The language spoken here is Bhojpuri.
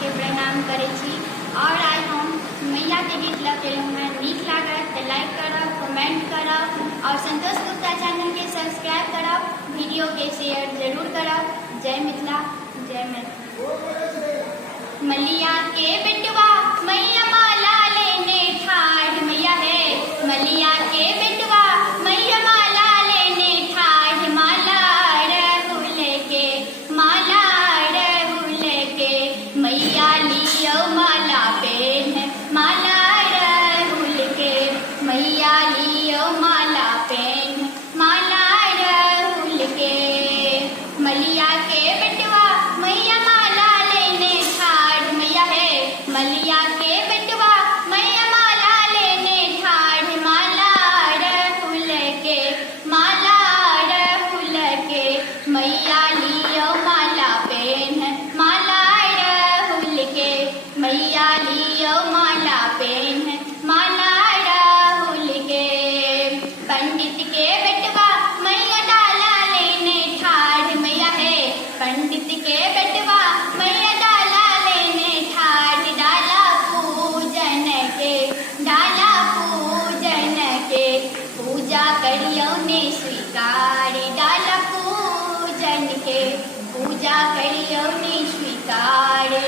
के प्रणाम करे छी। और आज हम मैया के गीत लखेलहुँ हैं। नीक लागत तो लाइक करब, कमेंट करब और संतोष गुप्ता चैनल के सब्सक्राइब करब, वीडियो के शेयर जरूर करब। जय मिथिला, जय मैथिली। मलिया के बेटवा मैया माला लेने ठाढ़ मैया है, मलिया के बेटवा मैया माला लेने ठाढ़, माला रहुल के, माला रहुल के, मैया लियो माला पेन, माला रहुल के, मैया लियो माला पेन, माला रहुल के। मलिया के बेटवा मैया माला लेने ठाढ़ मैया है, मलिया के बेटवा मैया माला लेने ठाढ़, माला रहुल के, माला रहुल के, मैया लियो माला पेन, माला रहुल के, मैया लियो माला पेन, माला रहुल के। पंडित के बेटवा मैया डाला लेने ठाढ़ मैया है, पंडित के बेटवा मैया डाला लेने ठाढ़, डाला पूजन के, डाला पूजन के, पूजा करियो ने स्वीकार, डाला पूजन के, पूजा करियो ने स्वीकार।